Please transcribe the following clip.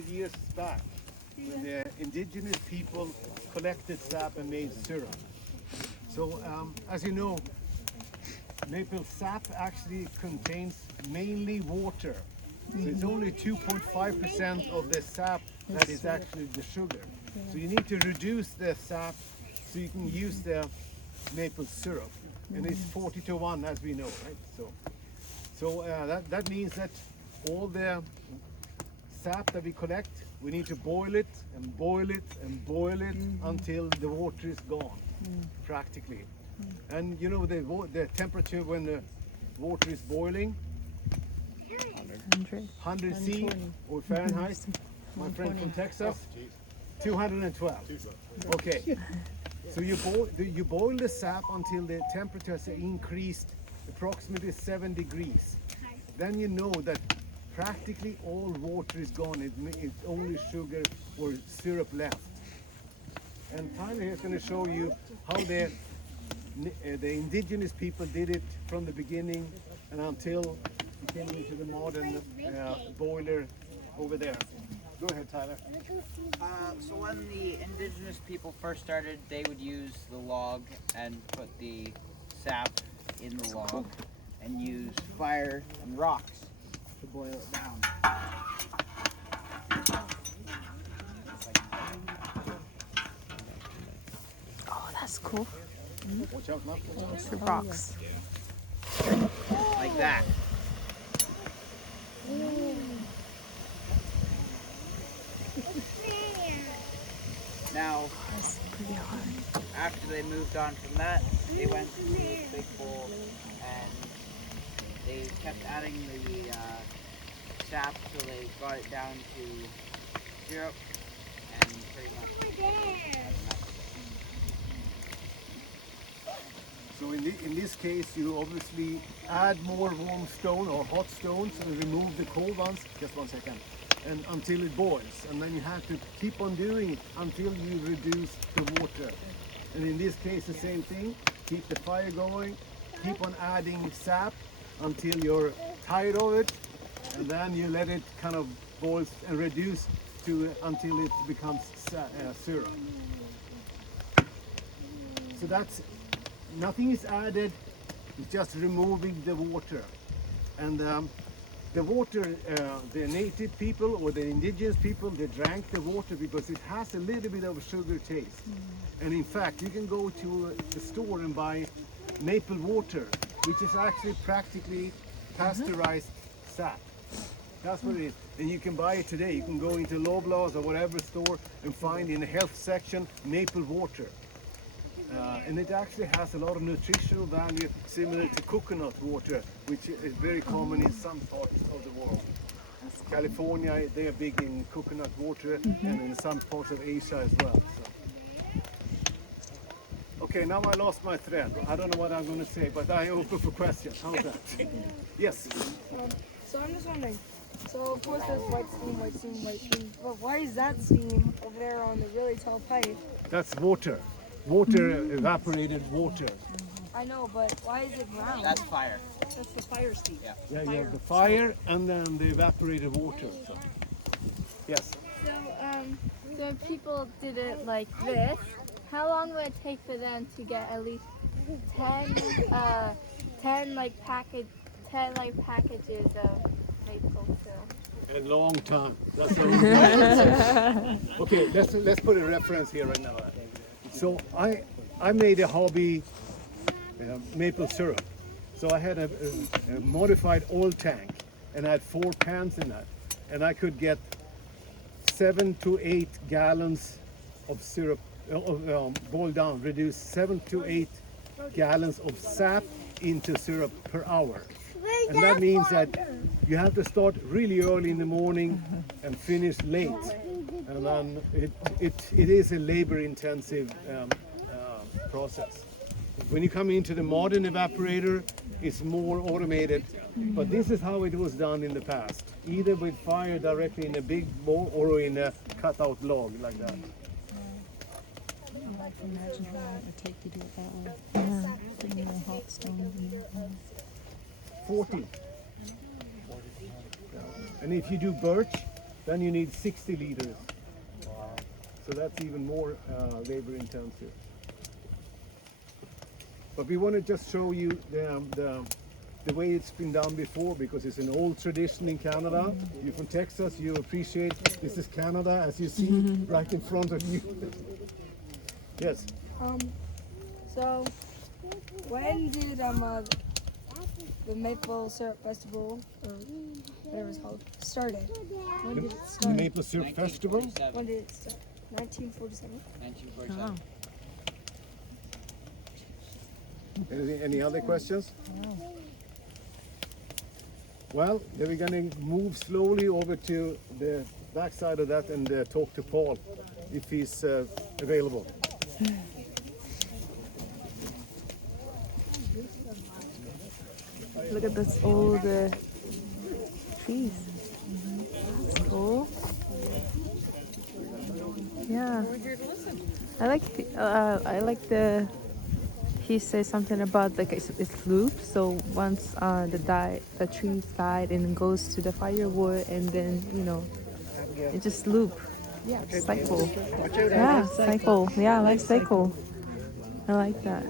200 years back, when the indigenous people collected sap and made syrup. So, as you know, maple sap actually contains mainly water. So it's only 2.5% of the sap that is actually the sugar. So you need to reduce the sap so you can use the maple syrup. And it's 40-1, as we know, right? So that means that all the sap that we collect, we need to boil it and boil it and boil it until the water is gone, practically. And you know the temperature when the water is boiling? 100 C or Fahrenheit. My friend from Texas, 212. Okay. So you boil the sap until the temperature has increased approximately 7 degrees. Then you know that practically all water is gone. It's only sugar or syrup left. And Tyler is going to show you how the indigenous people did it from the beginning and until we came into the modern boiler over there. Go ahead, Tyler. So when the indigenous people first started, they would use the log and put the sap in the log and use fire and rocks to boil it down. Oh, that's cool. Watch out, Mark. The rocks. Like that. Now, That's pretty hard. after they moved on from that, they went to this big bowl and they kept adding the sap till they got it down to syrup and pretty much had enough. So in this case, you obviously add more warm stone or hot stones and remove the cold ones. Just 1 second. And until it boils, and then you have to keep on doing it until you reduce the water. And in this case, the same thing. Keep the fire going. Keep on adding sap until you're tired of it, and then you let it kind of boil and reduce to until it becomes syrup. So that's nothing is added. It's just removing the water, and the water, the native people or the indigenous people, they drank the water because it has a little bit of a sugar taste. And in fact, you can go to the store and buy maple water, which is actually practically pasteurized sap. That's what it is. And you can buy it today. You can go into Loblaws or whatever store and find in the health section maple water. And it actually has a lot of nutritional value similar to coconut water, which is very common in some parts of the world. California, they are big in coconut water, and in some parts of Asia as well. So. Okay, now I lost my thread. I don't know what I'm going to say, but I open for questions. How's that? Yes? So I'm just wondering, so of course there's white steam, white steam, white steam, but why is that steam over there on the really tall pipe? That's water. Water, evaporated water. I know, but why is it brown? That's fire. That's the fire steam. Yeah. Yeah, you have the fire and then the evaporated water. So. Yes? So if people did it like this, how long would it take for them to get at least 10 packages of maple syrup? A long time. That's a long time. Okay, let's put a reference here right now. So I made a hobby maple syrup. So I had a modified oil tank, and I had 4 pans in that, and I could get 7 to 8 gallons of syrup boiled down, reduce 7 to 8 gallons of sap into syrup per hour. And that means that you have to start really early in the morning and finish late. And then it is a labor-intensive process. When you come into the modern evaporator, it's more automated. But this is how it was done in the past, either with fire directly in a big bowl or in a cut-out log like that. I can imagine how long it would take to do it that way. Yeah. Putting the hot stones in there. 40. And if you do birch, then you need 60 liters. So that's even more labor intensive. But we want to just show you the way it's been done before, because it's an old tradition in Canada. You're from Texas, you appreciate this is Canada, as you see right in front of you. Yes. So when did the Maple Syrup Festival, or whatever it's called, started? When did it The start? Maple Syrup Festival. 1947. When did it start? 1947. 1947. Any other questions? Well, then we're going to move slowly over to the back side of that and talk to Paul if he's available. Look at this old trees. That's cool. Yeah. I like the. He says something about like it's loop. So once the trees died and goes to the firewood, and then it just loop. Yeah, cycle. Yeah, cycle. Yeah, life cycle. I like that.